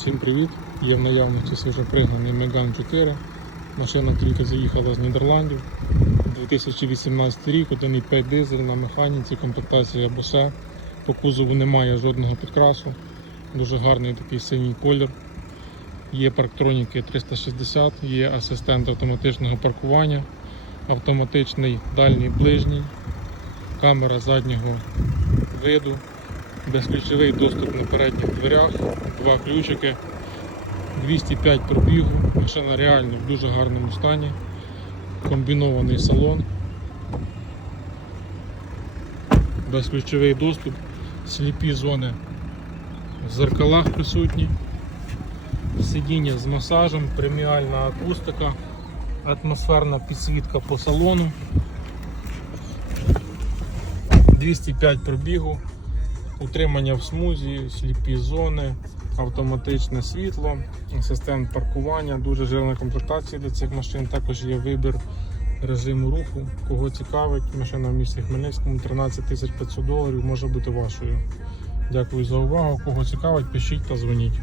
Всім привіт! Є в наявності свіжопригнаний Megane 4. Машина тільки заїхала з Нідерландів. 2018 рік, 1,5 дизель на механіці, комплектація Bose. По кузову немає жодного підкрасу. Дуже гарний такий синій колір. Є парктроніки 360, є асистент автоматичного паркування, автоматичний дальній ближній, камера заднього виду, безключовий доступ на передніх дверях, два ключики, 205 пробігу, машина реально в дуже гарному стані, комбінований салон, безключовий доступ, сліпі зони в зеркалах присутні, сидіння з масажем, преміальна акустика, атмосферна підсвітка по салону. 205 пробігу, утримання в смузі, сліпі зони, автоматичне світло, систем паркування, дуже жирна комплектація для цих машин. Також є вибір режиму руху. Кого цікавить, машина в місті Хмельницькому 13 500 доларів може бути вашою. Дякую за увагу. Кого цікавить, пишіть та дзвоніть.